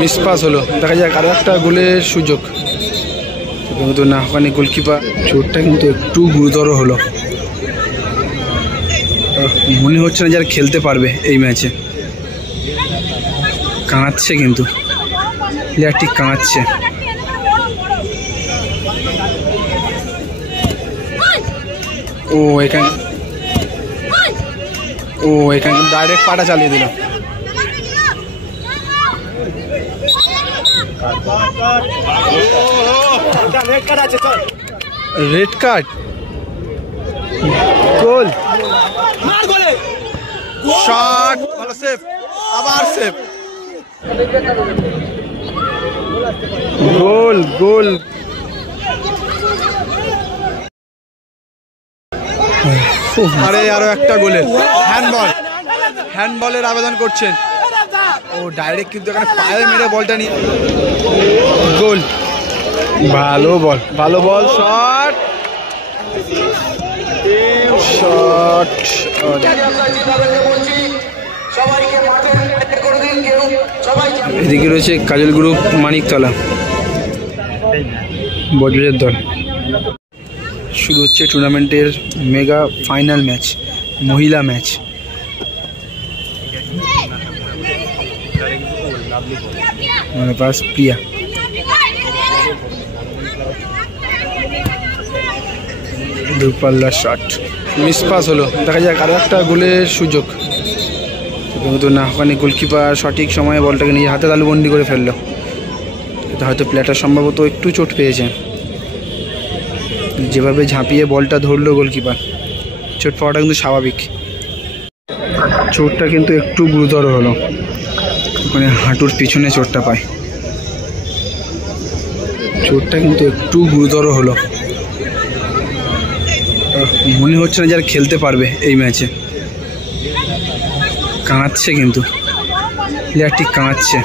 Miss pass হলো, দেখা যাক আরো একটা গোলের সুযোগ, কিন্তু না, ওখানে গোলকিপার। চোটটা কিন্তু একটু গুরুতর হলো, মনে হচ্ছে না যে আর খেলতে পারবে এই ম্যাচে। কাঁদছে কিন্তু প্লেয়ারটি, কাঁদছে। এখানে ডাইরেক্ট পাটা চালিয়ে দিল। রেড কার্ড, গোল, শট, ভালো সেভ, আবার সেভ, গোল গোল। আরে আরো একটা গোলের হ্যান্ডবলের আবেদন করছেন। ও ডাইরেক্ট কিন্তু এখানে পায়ে মেরে বলটা নিয়ে গোল। ভালো বল, শট, এদিকে রয়েছে কাজল গ্রুপ মানিকতলা বজবজের দল। শুরু হচ্ছে টুর্নামেন্টের মেগা ফাইনাল ম্যাচ, মহিলা ম্যাচ। পাস প্রিয়া, দূরপাল্লার শট, মিস পাস হলো, দেখা যাক আরো একটা গোলের সুযোগ, কিন্তু না, ওখানে গোলকিপার সঠিক সময়ে বলটাকে নিজের হাতে তালুবন্দি করে ফেললো। হয়তো প্লেয়ারটা সম্ভবত একটু চোট পেয়েছে, যেভাবে ঝাঁপিয়ে বলটা ধরলো গোলকিপার, চোট পাওয়াটা কিন্তু স্বাভাবিক। চোটটা কিন্তু একটু গুরুতর হলো, মানে হাঁটুর পিছনে চোটটা পায়। চোটটা কিন্তু একটু গুরুতর হলো, মনে হচ্ছে না যে আর খেলতে পারবে এই ম্যাচে। কাঁদছে কিন্তু প্লেয়ারটি, কাঁদছে।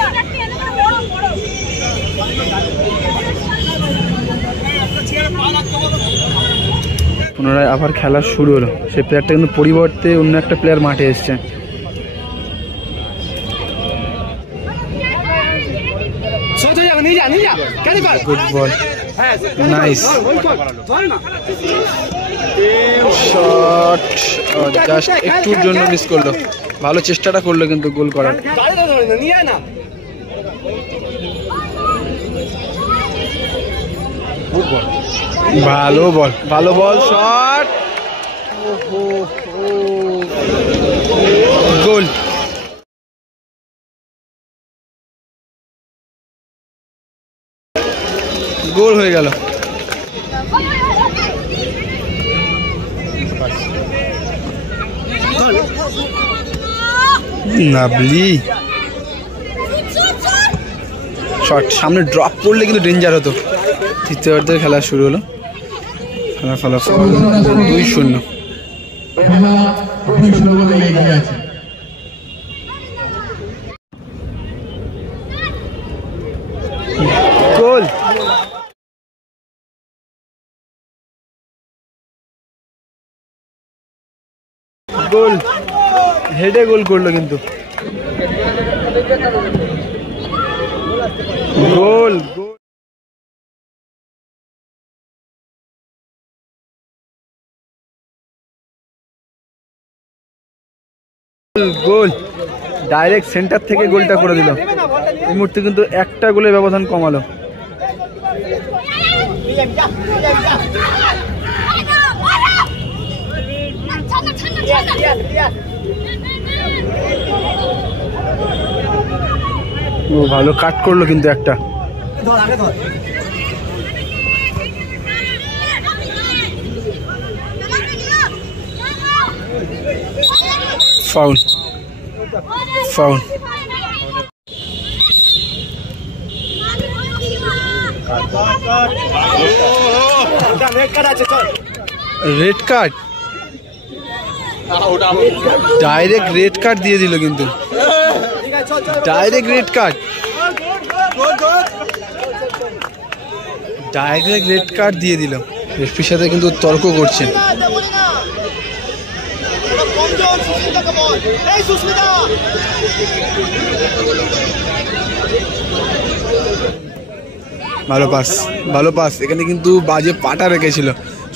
পুনরায় আবার খেলা শুরু হলো, সেই প্লেয়ারটা কিন্তু পরিবর্তে অন্য একটা প্লেয়ার মাঠে এসছে। Good ball, nice shot, just একটুর জন্য মিস করলো। ভালো চেষ্টাটা করলো কিন্তু গোল করার। ভালো বল, শট, গোল। গোল হয়ে গেল। নাবলি শট, সামনে ড্রপ করলে কিন্তু ডেঞ্জার হতো। তৃতীয়ার্ধের খেলা শুরু হলো, খেলা ফলাফল 2-0। গোল, গোল, হেডে গোল করলো কিন্তু, গোল গোল। গোল, ডাইরেক্ট সেন্টার থেকে গোলটা করে দিল। এই মুহূর্তে কিন্তু একটা গোলের ব্যবধান কমালো। ও ভালো কাট করলো কিন্তু একটা। Foul, foul, red card, direct red card দিয়ে দিল কিন্তু, direct red card, direct red card দিয়ে দিল। রেফারির সাথে কিন্তু তর্ক করছে। ভালো পাস। এখানে কিন্তু বাজে পাটা রেখেছিল,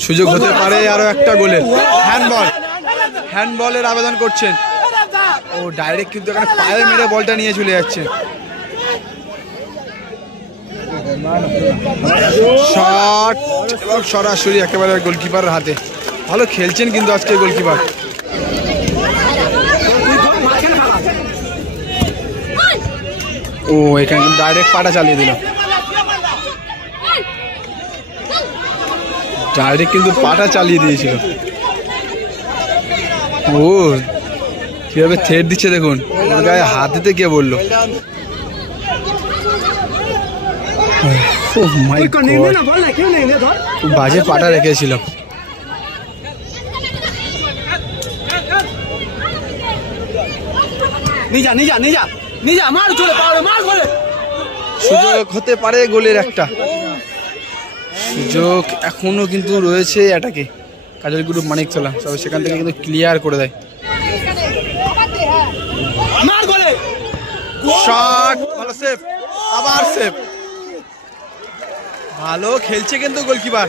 সুযোগ হতে পারে আরো একটা গোলের। হ্যান্ডবলের আবেদন করছেন। ও ডাইরেক্ট কিন্তু এখানে পায়ে মেরে বলটা নিয়ে চলে যাচ্ছে। শট সরাসরি একেবারে গোলকিপারের হাতে। ভালো খেলছেন কিন্তু আজকে গোলকিপার। ও এখানে কিন্তু ডাইরেক্ট পাটা চালিয়ে দিল, ডাইরেক্ট কিন্তু পাটা চালিয়ে দিয়েছিল। ও কিভাবে থ্রেড দিচ্ছে দেখুন, ওর গায়ে হাত দিতে কে বললো। বাজে পাটা রেখেছিল। সুযোগ হতে পারে গোলের একটা, সুযোগ এখনো কিন্তু রয়েছে অ্যাটাকে কাজল গ্রুপ মানিকতলা, তবে সেখান থেকে কিন্তু ক্লিয়ার করে দেয়। শট ভালো সেভ, আবার সেভ। ভালো খেলছে কিন্তু গোলকিপার।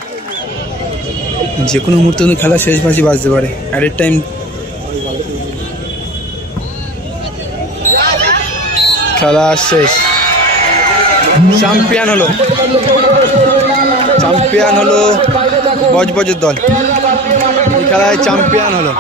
যে কোনো মুহূর্তে কিন্তু খেলা শেষ বাজি বাজতে পারে। অ্যাট এ টাইম খেলা শেষ, চ্যাম্পিয়ন হলো বজবজের দল। এই খেলায় চ্যাম্পিয়ন হলো।